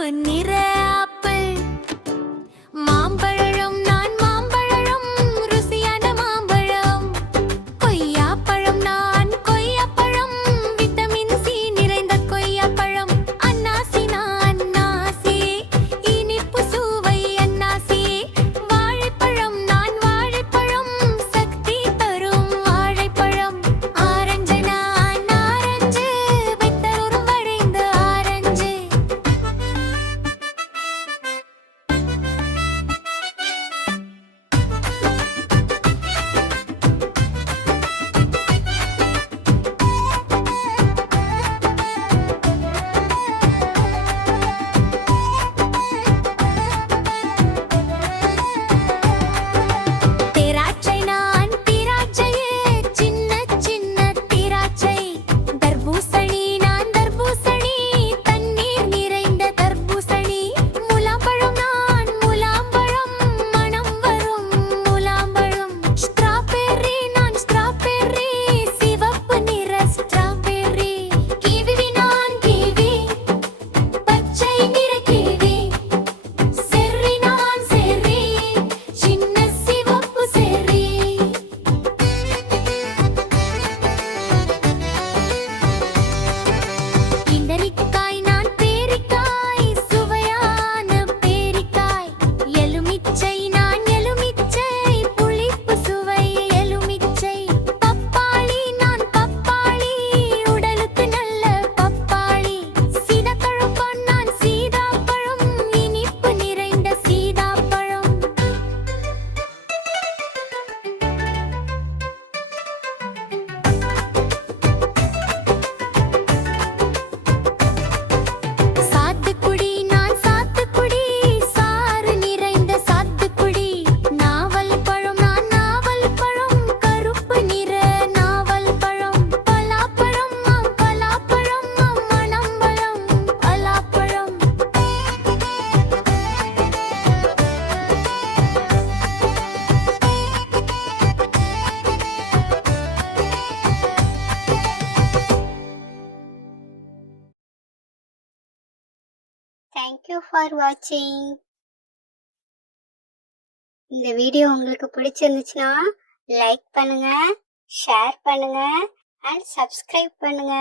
பொன்னிற ஆப்பிள் மாம்பழம் நான் மாம்பழம் ருசியான மாம்பழம் கொய்யாப்பழம் நான் கொய்யாப்பழம் விட்டமின் சி நிறைந்த கொய்யாப்பழம் அன்னாசி நான் அன்னாசி இனிப்பு சுவை அன்னாசி வாழைப்பழம் நான் வாழைப்பழம் சக்தி தரும் வாழைப்பழம் ஆரஞ்சு நான் ஆரஞ்சு வைத்தலூரும் வளைந்த ஆரஞ்சு திராட்சை நான் திராட்சையே சின்ன சின்ன திராட்சை தர்பூசணி நான் தர்பூசணி தண்ணீர் நிறைந்த தர்பூசணி முலாம்பழம் நான் முலாம்பழம் மனம் வரும் முலாம்பழம் ஸ்ட்ராபெர்ரி நான் ஸ்ட்ராபெர்ரி சிவப்பு நிற ஸ்ட்ராபெர்ரி கிவி நான் கிவி பச்சை நிற கிவி செர்ரி நான் செர்ரி சின்ன சிவப்பு செர்ரி இண்டரிக்காய் நான் பேரிக்காய் சுவையான பேரிக்காய் எலுமிச்சை நான் எலுமிச்சை புளிப்பு சுவை எலுமிச்சை பப்பாளி நான் பப்பாளி உடலுக்கு நல்ல பப்பாளி சீதாப்பழம் நான் சீதாப்பழம் இனிப்பு நிறைந்த சீதாப்பழம் சாத்துக்குடி நான் சாத்துக்குடி சாறு நிறைந்த சாத்துக்குடி நாவல் பழம் நான் நாவல் பழம் கருப்பு நிற நாவல் பழம் பலாப்பழம் பலாப்பழம் மணம்பழம் பலாப்பழம் Thank you for watching. இந்த வீடியோ உங்களுக்கு பிடிச்சிருந்துச்சுன்னா லைக் பண்ணுங்க, ஷேர் பண்ணுங்க and subscribe பண்ணுங்க.